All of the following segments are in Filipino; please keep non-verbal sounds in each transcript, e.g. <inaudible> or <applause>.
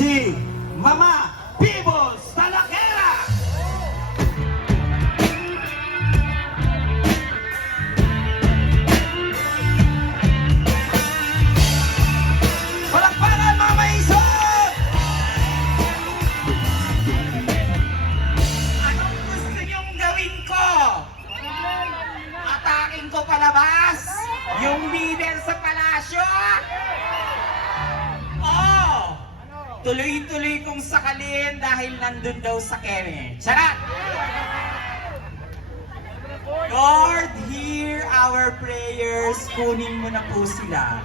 si Tuloy-tuloy kong sakalin dahil nandun daw sa keme. Charot! Lord, hear our prayers. Kunin mo na po sila.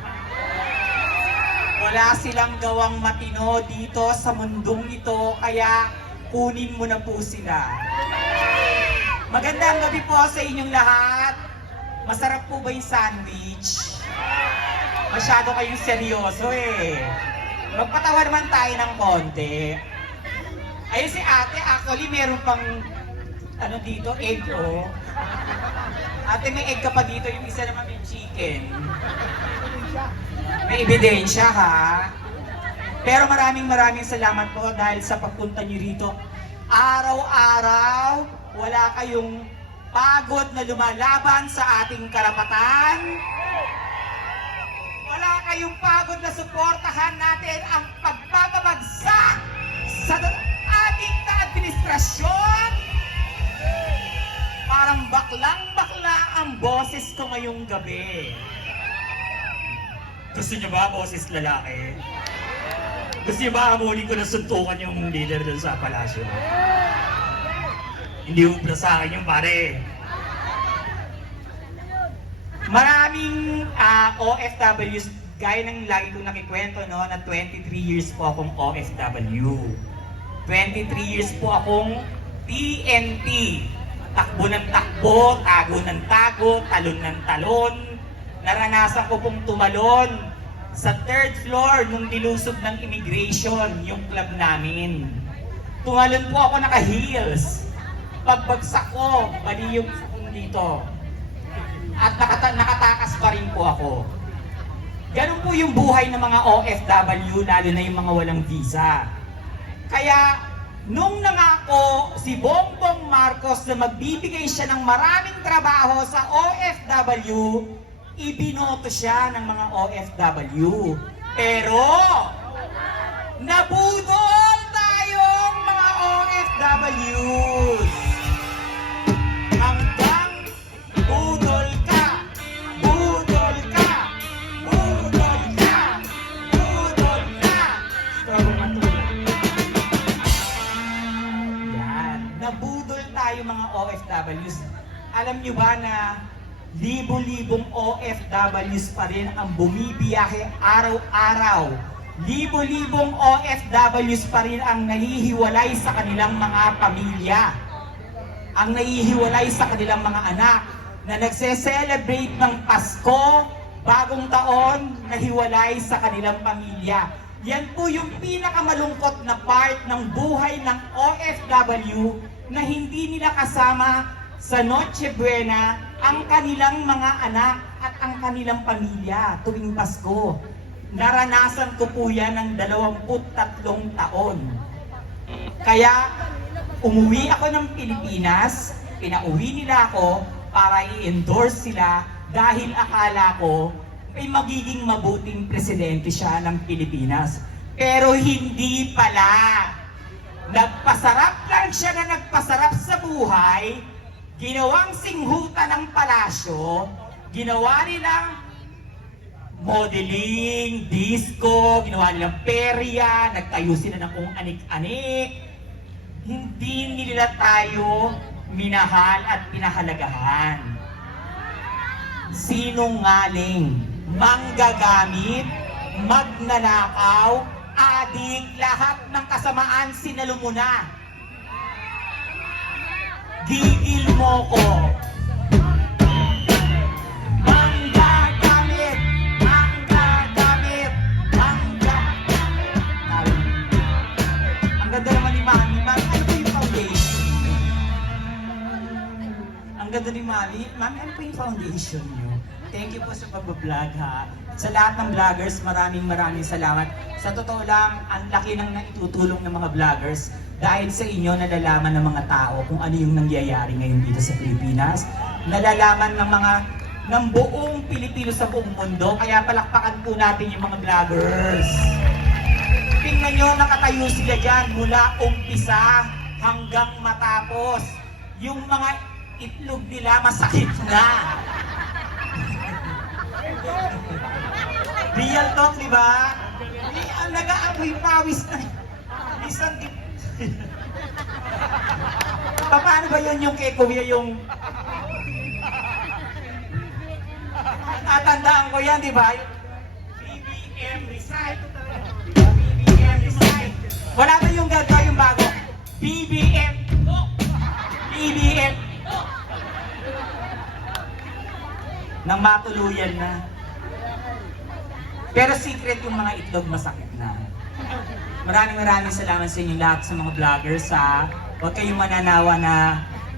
Wala silang gawang matino dito sa mundong ito, kaya kunin mo na po sila. Magandang gabi po sa inyong lahat. Masarap po ba yung sandwich? Masyado kayong seryoso eh. Magpatawa naman tayo ng konti. Ayun si ate, actually meron pang ano dito, egg oh. Ate, may egg ka pa dito, yung isa naman may chicken. May ebidensya ha. Pero maraming maraming salamat po dahil sa pagpunta niyo rito. Araw-araw, wala kayong pagod na lumalaban sa ating karapatan. Pagod na suportahan natin ang pagpapabagsak sa ating administrasyon. Parang baklang-bakla ang boses ko ngayong gabi. Gusto niyo ba boses lalaki? Gusto niyo ba hamulin ko na suntukan yung leader dun sa palasyo? Hindi ubra sa akin yung pare. Maraming ah, OFWs, gaya ng lagi kong nakikwento, no, na 23 years po akong OFW. 23 years po akong TNT. Takbo ng takbo, tago ng tago, talon ng talon. Naranasan ko pong tumalon sa third floor nung nilusog ng immigration, yung club namin. Tumalon po ako naka-heels. Pagbagsak ko, bali yung dito. At nakata- nakatakas pa rin po ako. Ganun po yung buhay ng mga OFW, lalo na yung mga walang visa. Kaya, nung nangako si Bongbong Marcos na magbibigay siya ng maraming trabaho sa OFW, ibinoto siya ng mga OFW. Pero, nabudol tayong mga OFWs. Alam nyo ba na libo-libong OFWs pa rin ang bumibiyahe araw-araw. Libo-libong OFWs pa rin ang nahihiwalay sa kanilang mga pamilya. Ang nahihiwalay sa kanilang mga anak na nagse-celebrate ng Pasko, bagong taon, nahiwalay sa kanilang pamilya. Yan po yung pinakamalungkot na part ng buhay ng OFW na hindi nila kasama sa Noche Buena ang kanilang mga anak at ang kanilang pamilya tuwing Pasko. Naranasan ko po yan ng 23 taon. Kaya umuwi ako ng Pilipinas, pinauwi nila ako para i-endorse sila dahil akala ko ay magiging mabuting presidente siya ng Pilipinas. Pero hindi pala. Nagpasarap lang siya na nagpasarap sa buhay, ginawang singhutan ng palasyo, ginawa nilang modeling, disco, ginawa nilang perya, nagtayo sila ng kung anik-anik. Hindi nila tayo minahal at pinahalagahan. Sinungaling, manggagamit, magnanakaw, adik, lahat ng kasamaan sinalo mo na. Gigil mo ko. Ang naman. Mami, ano ba yung foundation? Ang ganda ni Mami. Mami, ano po yung foundation niyo? Thank you po sa pag-vlog ha. Sa lahat ng vloggers, maraming maraming salamat. Sa totoo lang, ang laki ng naitutulong ng mga vloggers dahil sa inyo nalalaman ng mga tao kung ano yung nangyayari ngayon dito sa Pilipinas. Nalalaman ng mga ng buong Pilipino sa buong mundo. Kaya palakpakan po natin yung mga vloggers. Tingnan nyo, nakatayo sila dyan mula umpisa hanggang matapos. Yung mga itlog nila masakit na. Real talk, di ba? Ang nag-aamoy pawis na. Isang di... Pa- <laughs> Paano ba yun yung kay Kuya yung... Tatandaan ko yan, di ba? BBM Recite. BBM Recite. Wala ba matuluyan na. Pero secret yung mga itlog masakit na. Maraming maraming salamat sa inyo lahat sa mga vloggers sa huwag kayong mananawa na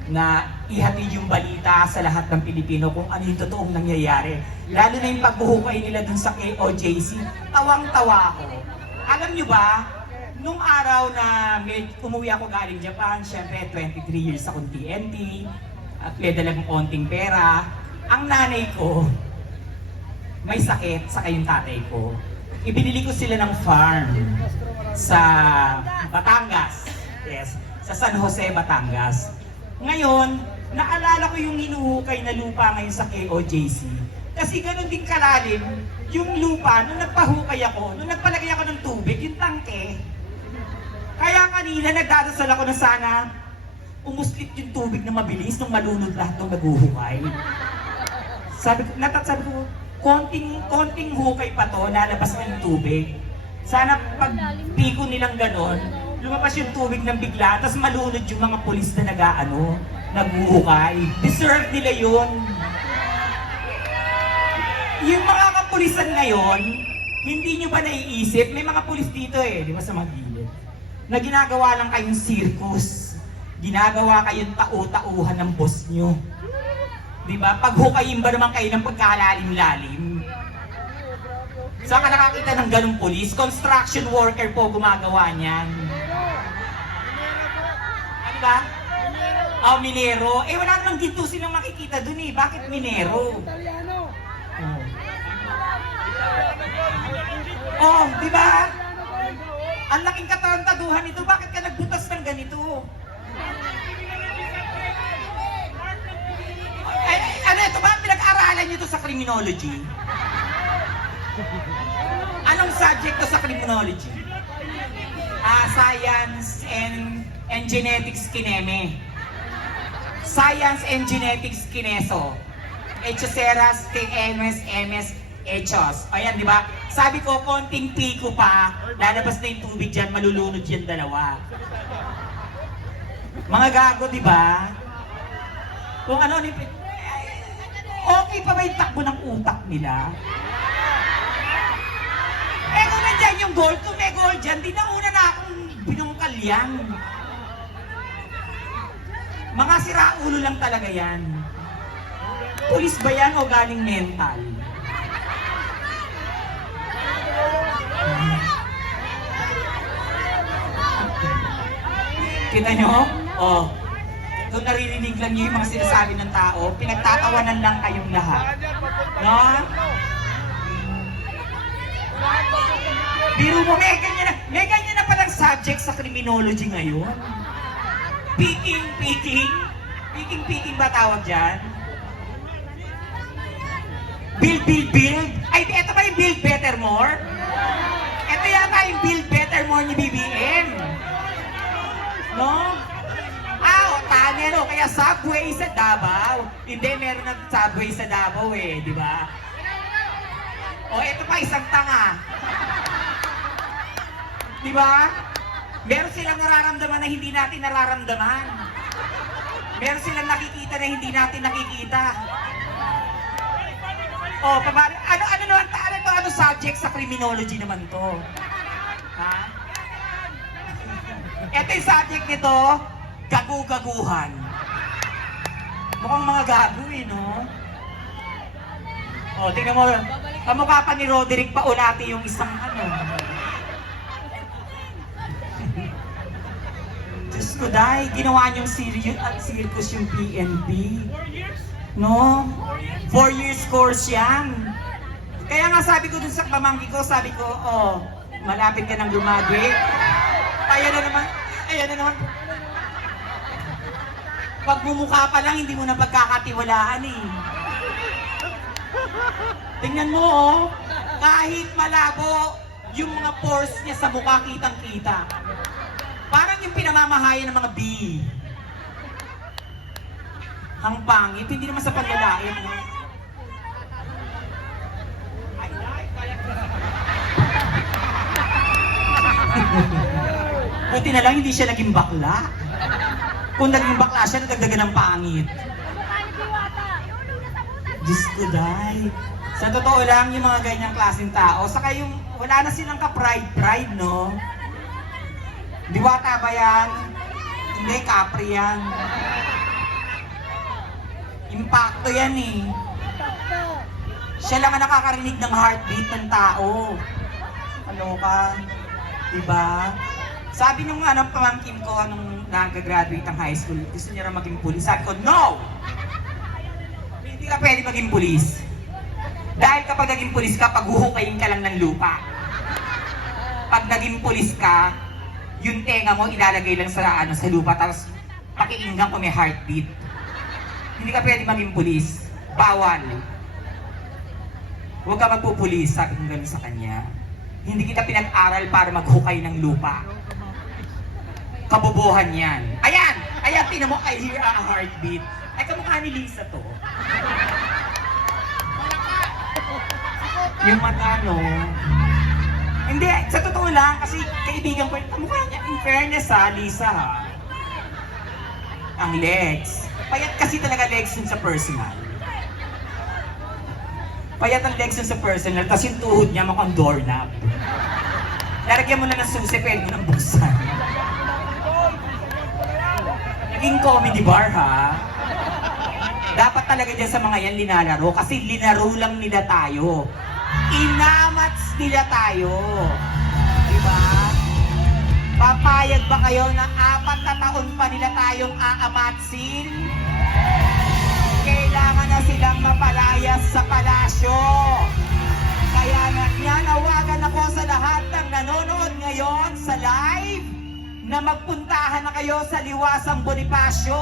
na ihatid yung balita sa lahat ng Pilipino kung ano yung totoong nangyayari. Lalo na yung pagbuhukay nila dun sa KOJC. Tawang-tawa ako. Alam nyo ba, nung araw na med, umuwi ako galing Japan, syempre 23 years akong TNT, at may dalang konting pera, ang nanay ko, may sakit sa kayong tatay ko. Ibinili ko sila ng farm sa Batangas. Yes, sa San Jose, Batangas. Ngayon, naalala ko yung hinuhukay na lupa ngayon sa KOJC. Kasi ganun din kalalim, yung lupa, nung nagpahukay ako, nung nagpalagay ako ng tubig, yung tangke. Kaya kanina nagdadasal ako na sana umuslit yung tubig na mabilis nung malunod lahat nung naghuhukay. Sabi ko, natat sabi ko, konting, konting hukay pa to, lalabas na tubig. Sana pag piko nilang ganon, lumabas yung tubig ng bigla, tapos malunod yung mga pulis na nag-ano, naghuhukay. Deserve nila yun. Yung mga kapulisan ngayon, hindi nyo ba naiisip, may mga pulis dito eh, di ba sa mga na ginagawa lang kayong circus. Ginagawa kayong tau-tauhan ng boss nyo. Di ba? Paghukayin ba naman kayo ng pagkalalim-lalim? Saan ka nakakita ng ganong pulis? Construction worker po gumagawa niyan. Ano ba? Oh, minero. Eh, wala namang ginto silang makikita dun eh. Bakit minero? Oh, oh di ba? Ang laking katarantaduhan nito. Bakit ka nagbutas ng ganito? Ay, ay, ano ito ba? Pinag-aralan niyo to sa criminology? Anong subject to sa criminology? Ah, science and and genetics kineme. Science and genetics kineso. Echoseras, TMS, MS, Echos. Ayan, di ba? Sabi ko, konting piko pa, lalabas na yung tubig dyan, malulunod yan dalawa. Mga gago, di ba? Kung ano, ni okay pa ba yung takbo ng utak nila? Eh kung nandyan yung gold, kung may gold dyan, di nauna na akong binungkal yan. Mga siraulo lang talaga yan. Pulis ba yan o galing mental? Kita nyo? Oh. Kung naririnig lang niyo yung mga sinasabi ng tao, pinagtatawanan lang kayong lahat. No? Biro mo, may ganyan na, may ganyan na palang subject sa criminology ngayon. Picking, picking. Picking, picking ba tawag dyan? Build, build, build. Ay, eto ba yung build better more? Ito yata yung build better more ni BBM. No? Ah, o, tunnel, o, kaya subway sa Davao. Hindi, meron ng subway sa Davao eh, di ba? O, ito pa, isang tanga. Di ba? Meron silang nararamdaman na hindi natin nararamdaman. Meron silang nakikita na hindi natin nakikita. O, pabali, ano, ano naman, ano to, ano subject sa criminology naman to? Ha? Ito yung subject nito, gagu-gaguhan. Mukhang mga gago eh, no? O, tingnan mo. Kamukha pa ni Roderick Paulati yung isang ano. <laughs> Diyos ko, dahil ginawa niyong serious at circus yung PNP. No? Four years course yan. Kaya nga sabi ko dun sa pamangkin ko, sabi ko, oh, malapit ka nang graduate. Ayan na naman, ayan na naman. Pag bumukha pa lang, hindi mo na pagkakatiwalaan eh. Tingnan mo oh, kahit malabo, yung mga pores niya sa mukha kitang-kita. Parang yung pinamamahayan ng mga bee. Ang pangit, hindi naman sa paglalait. No? <laughs> Buti na lang hindi siya naging bakla. Kung naging bakla siya, nadagdagan ng pangit. Diyos ko, day. Sa totoo lang, yung mga ganyang klaseng tao, saka yung wala na silang ka-pride-pride, no? Diwata ba yan? Hindi, Capri yan. Impacto yan eh. Siya lang ang nakakarinig ng heartbeat ng tao. Ano ka? Diba? Sabi nung anong pamangkin ko, nung nag-graduate ng high school, gusto niya raw maging pulis. Sabi ko, no! Hindi ka pwede maging pulis. Dahil kapag naging pulis ka, paghuhukayin ka lang ng lupa. Pag naging pulis ka, yung tenga mo ilalagay lang sa ano sa lupa tapos pakiinggan ko may heartbeat. Hindi ka pwede maging pulis. Bawal. Huwag ka magpupulis, sabi ko gano'n sa kanya. Hindi kita pinag-aral para maghukay ng lupa. Kabobohan yan. Ayan! Ayan, tinan mo, I hear a heartbeat. Ay, kamukha ni Lisa to. Yung mata, no? Hindi, sa totoo lang, kasi kaibigan ko, kamukha niya, in fairness ha, Lisa ha. Ang legs. Payat kasi talaga legs yun sa personal. Payat ang legs yun sa personal, tapos yung tuhod niya mukhang doorknob. Lalagyan mo na ng susi, pwede mo ng buksan. Naging comedy bar ha. Dapat talaga dyan sa mga yan linalaro kasi linaro lang nila tayo. Inamats nila tayo. Diba? Papayag ba kayo na apat na taon pa nila tayong aamatsin? Kailangan na silang mapalayas sa palasyo. Kaya na, nanawagan ako sa lahat ng nanonood ngayon sa live na magpuntahan na kayo sa Liwasang Bonifacio.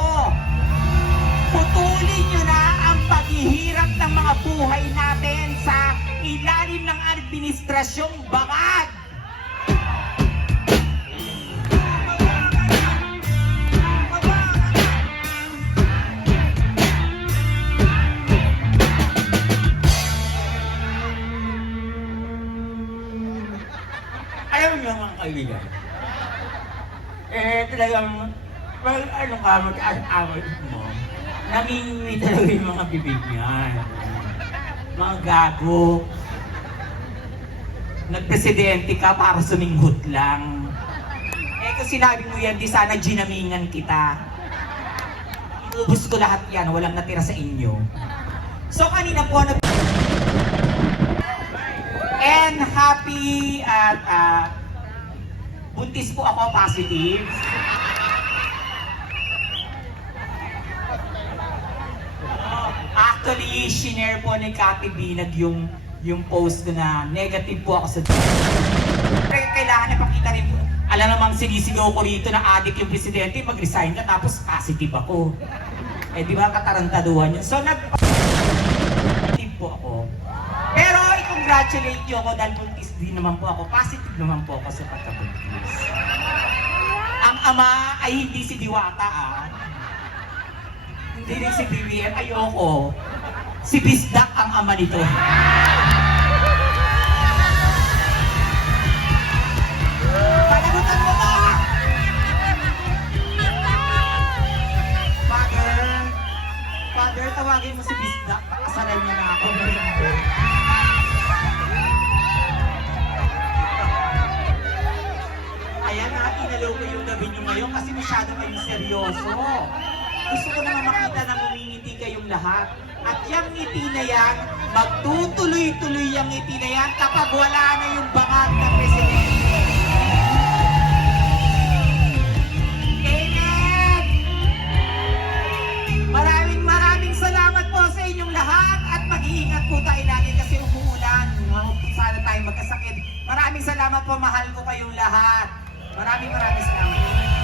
Putulin nyo na ang paghihirap ng mga buhay natin sa ilalim ng administrasyong bangag. Alam niyo mga kaibigan, talagang, well, ano ka, mag-awit mo, nangingi talaga yung mga bibig niyan. Mga gago. Nagpresidente ka para suminghot lang. Eh kung sinabi mo yan, di sana ginamingan kita. Iubos ko lahat yan, walang natira sa inyo. So kanina po, nag- And happy at ah, buntis po ako positive. Actually, shinare po ni Kati Binag yung yung post na negative po ako sa kailangan ipakita rin po. Alam namang sinisigaw ko rito na addict yung presidente, mag-resign ka tapos positive ako. Eh di ba katarantaduhan yun? So nag po ako. Pero i-congratulate nyo ako dahil buntis din naman po ako. Positive naman po ako sa pagkabuntis. Ang ama ay hindi si Diwata ah. Hindi rin si BBM. Ayoko. Si Bisdak ang ama nito. Panagutan mo na! Father, Father, tawagin mo si Bisdak. Pakasalan niya na ako. Ayan na, inalaw ko yung gabi niyo ngayon kasi masyado kayong seryoso. Gusto ko naman makita na ngumingiti kayong lahat. At yung ngiti na yan, magtutuloy-tuloy yung ngiti na yan kapag wala na yung bangag na presidente. Amen! Maraming maraming salamat po sa inyong lahat at mag-iingat po tayo lagi kasi umuulan. Sana tayo magkasakit. Maraming salamat po, mahal ko kayong lahat. Maraming maraming salamat.